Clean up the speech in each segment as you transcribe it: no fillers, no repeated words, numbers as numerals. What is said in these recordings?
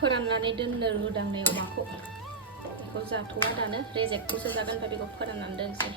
फोराननानै दोननो रुदांनाय अमाखौ बेखौ जाथ'वा दानो रेजेक्टखौसो जागोन ओमफ्राय बेखौ फोराननानै दोनसै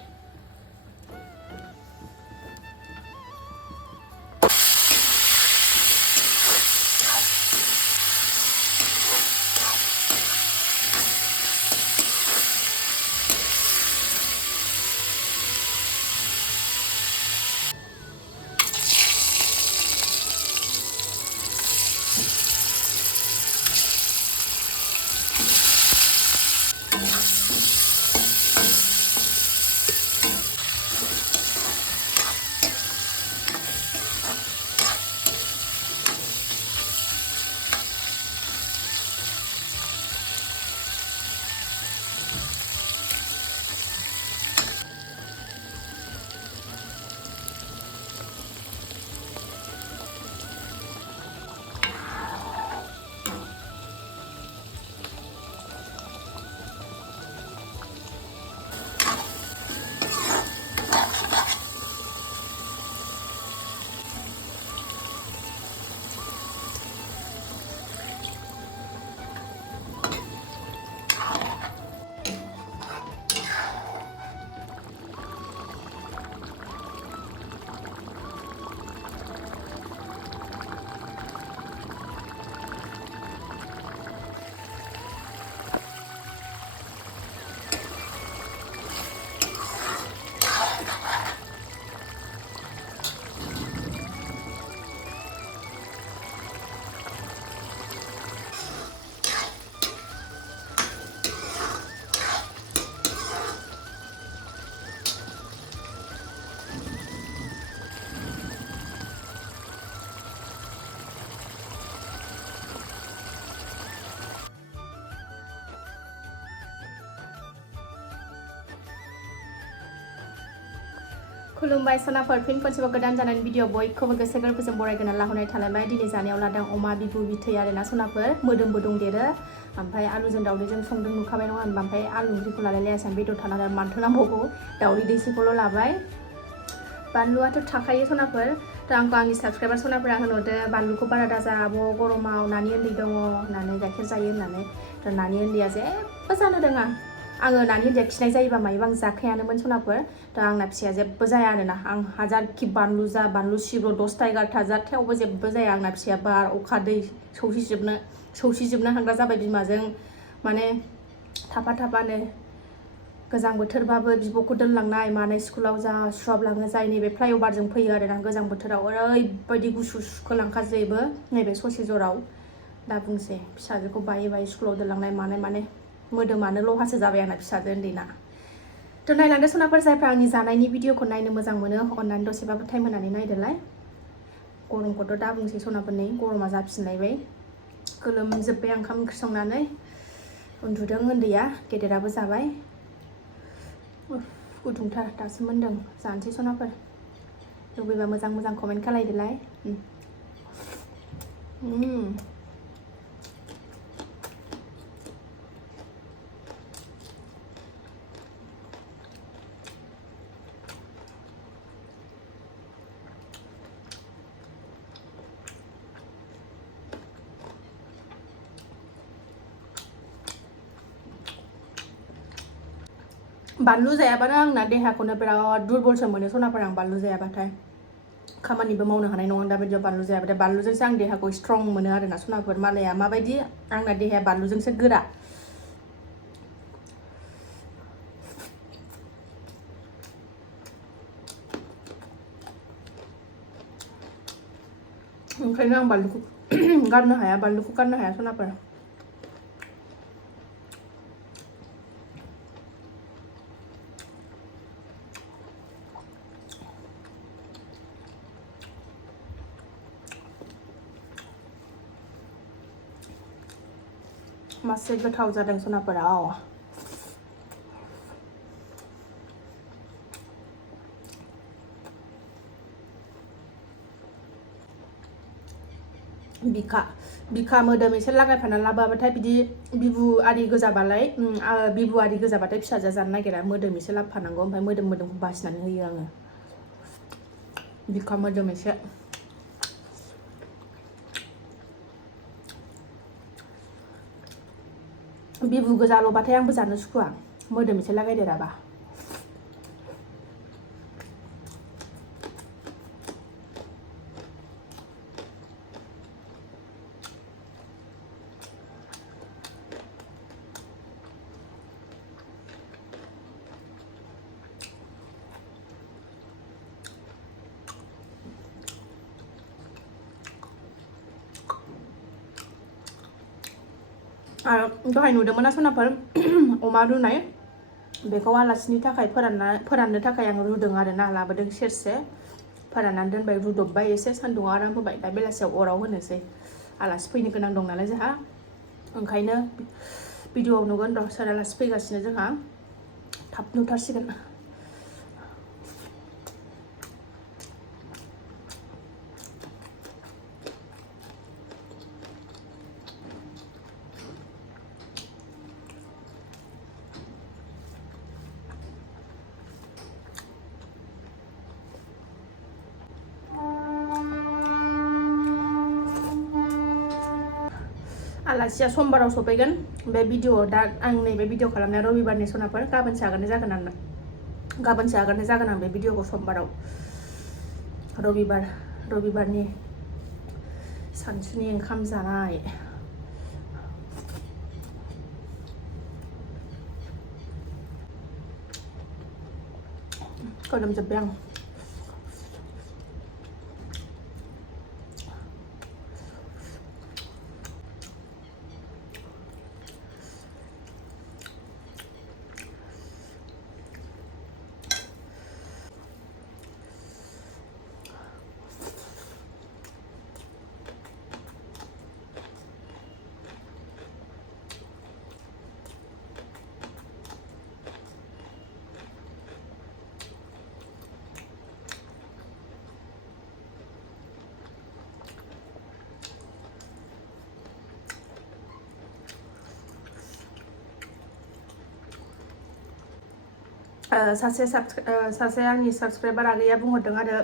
खुलुमबाय सनाफोर फिन खनसेबाव गोदान जानायनि भिडिअ बयखौबो गोसो गोरबोजों बरायगोना लाहरनाय थालायबाय दिनै जानायाव लादों अमा बिबु बिथै आरोना सनाफोर मोदोमबो दंदेरो ओमफ्राय आलुजों दावदैजों संदों नुखाबाय नङा होनबा ओमफ्राय आलु ओंख्रिखौ लालायलायासै आं बेदर थानानै मानथोनांबावगौ दावदै दैसेखौल' लाबाय बानलुआथ' थाखायो सनाफोर दा आंखौ आंनि साबसक्राइबार सनाफोरा होनहरदो बानलुखौ बारा दाजा आब' गरमाव नानि उन्दै दङ होननानै गाइखेर जायो होननानै दा नानि उन्दैया जेबो जानो रोङा आङो नानि उन्दैया खिनाय जायोबा मायोबा आं जाखायानोमोन सनाफोर दा आंना फिसाया जेबो जाया आरोना आं हाजारखि बानलु जा बानलु सिब्र 10टा 11टा जा थेवबो जेबो जाया आंना फिसाया बार अखा दै सौसिजोबनो हाग्रा जाबाय बिमाजों माने थाफा थाफानो गोजां बोथोरबाबो बिब'खौ दोनलांनाय मानाय स्कुलाव जा सुहाबलाङो जाय नैबे फ्लाइअभारजों फैयो आरोना गोजां बोथोराव ओरैबायदि गुसु सुखोलांखाजोबो नैबे ससे जराव दा बुंसै फिसाजोखौ बायै बायै स्कुलाव दोनलांनाय मानाय माने मोदोमानो लहासो जाबाय आंना फिसाजो उन्दैना थ' नायलांदो सनाफोर जायफ्रा आंनि जानायनि भिडिअखौ नायनो मोजां मोनो अननानै दसेबाबो टाइम होनानै नायदोलाय गरमखौथ' दा बुंसै सनाफोर नै गरमा जाफिनलायबाय गोलोमजोब्बाय ओंखाम ओंख्रि संनानै उन्दुदों उन्दैया गेदेराबो जाबाय गुदुंथार दासो मोन्दों जानोसै सनाफोर लुबैबा मोजां मोजां कमेन्ट खालायदोलाय बानलु जायाबानो आंना देहाखौनो बिराद दुरबलसो मोनो सनाफोर आं बानलु जायाबाथाय खामानिबो मावनो हानाय नङा दा बायदियाव बानलु जायाबाथाय बानलुजोंसो आं देहाखौ स्ट्रं मोनो आरोना सनाफोर मालाया माबायदि आंना देहाया बानलुजोंसो गोरा ओंखायनो आं बानलुखौ गारनो हाया सनाफोर मासे गोथाव जादों सनाफोराव बिखा मोदोम एसे लागायफाना लाबोआबाथाय बिदि बिबु आरि गोजाबालाय बिबु आरि गोजाबाथाय फिसाजोआ जानो नागिरा मोदोम एसे लाबोफानांगौ ओमफ्राय मोदोमखौ बासिनानै होयो आङो बिखा मोदोम एसे बिबु गोजाल'बाथाय आंबो जानो सुखुवा मोदोम एसे लागायदेराबा आरो दहाय नुदोंमोन ना सनाफोर अमा रुनाय बेखौ आलासिनि थाखाय फोराननो थाखाय आं रुदों आरो ना लाबोदों सेरसे फोराननानै दोनबाय रुदबबाय एसे सान्दुङाव आराम होबाय दा बेलासियाव अराव होनोसै आलासि फैनो गोनां दं नालाय जोंहा ओंखायनो भिडिअआव नुगोन र' सोर आलासि फैगासिनो जोंहा थाब नुथारसिगोन आलासिया समबाराव सफैगोन बे भिडिअ दा आं नैबे भिडिअ खालामनाया रबिबारनि सनाफोर गाबोनसो आगारनाय जागोन आं बे भिडिअखौ समबाराव रबिबारनि सानसुनि ओंखाम जानाय खोलोमजोब्बाय आं सासे आंनि साबसक्राइबार आगैया बुंहरदों आरो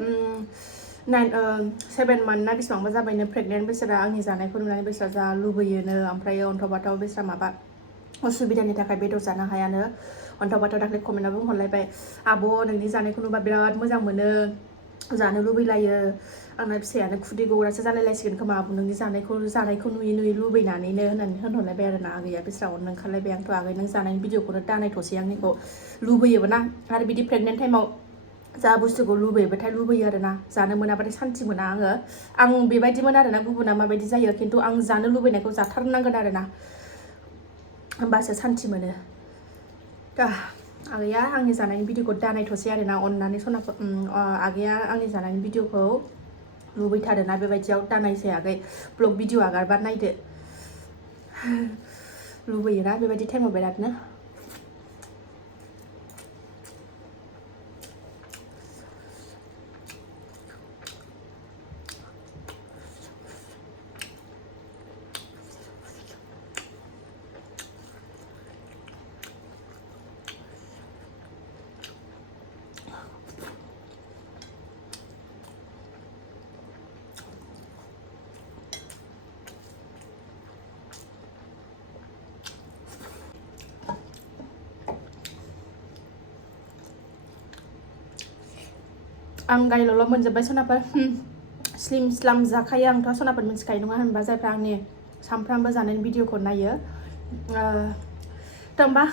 7 मान्थ ना बेसेबांबा जाबायनो प्रेगनेन्ट बेसोरा आंनि जानायखौ नुनानै बेसोरा जा लुबैयोनो ओमफ्राय अन्थाव बेसोरा माबा उसुबिदानि थाखाय बेदर जानो हायानो अन्थाव दाख्लै कमेन्टआव बुंहरलायबाय आब' नोंनि जानायखौ नुबा बिराद मोजां मोनो जानो लुबैलायो आंना फिसायानो खुदै गौरासो जालायलायसिगोन खोमा नोंनि जानायखौ नुयै लुबैनानैनो होननानै होनहरलायबाय आरो ना आगैया बेस्रा अननो ओंखारलायबाय आंथ' आगै नों जानायनि भिडिअखौनो दानायथ'सै आंनिखौ लुबैयोबो ना आरो बिदि प्रेगनेन्ट टाइमाव जा बुस्थुखौ लुबैयोबाथाय लुबैयो आरो ना जानो मोनाबाथाय सान्थि मोना आं बेबायदिमोन आरो ना गुबुना माबायदि जायो खिन्थु आं जानो लुबैनायखौ जाथारनांगोन आरो ना होमबासो सान्थि मोनो दा आगैया आंनि जानायनि भिडिअखौ दानायथ'सै आरो ना अननानै आगैया आंनि जानायनि भिडिअखौ लुबैथारो ना बेबायदियाव दानायसै आगै ब्लग भिडिअ आगारबा नायदो लुबैयोना बेबायदि टाइमाव बिरादनो आं गायल'ल' मोनजोब्बाय सनाफोर स्लिम स्लाम जाखायो आंथ' सनाफोर मिथिखायो नङा होनबा जायफ्रा आंनि सानफ्रामबो जानायनि भिडिअखौ नायो दा होमबा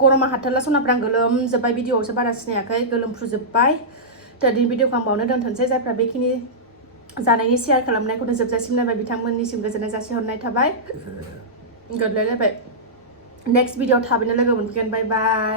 गरमा हाथारला सनाफोर आं गोलोमजोब्बाय भिडिअआवसो बारा सिनायाखै गोलोमफ्रुजोब्बाय दा दिनै भिडिअखौ आं बावनो दोनथ'नोसै जायफ्रा बेखिनि जानायनि शेयार खालामनायखौनो जोबजासिम नायबाय बिथांमोननिसिम गोजोननाय जासिहरनाय थाबाय गोजोनलायबाय नेक्स्ट भिडिअआव थाबैनो लोगो मोनफिनगोन बाय बाय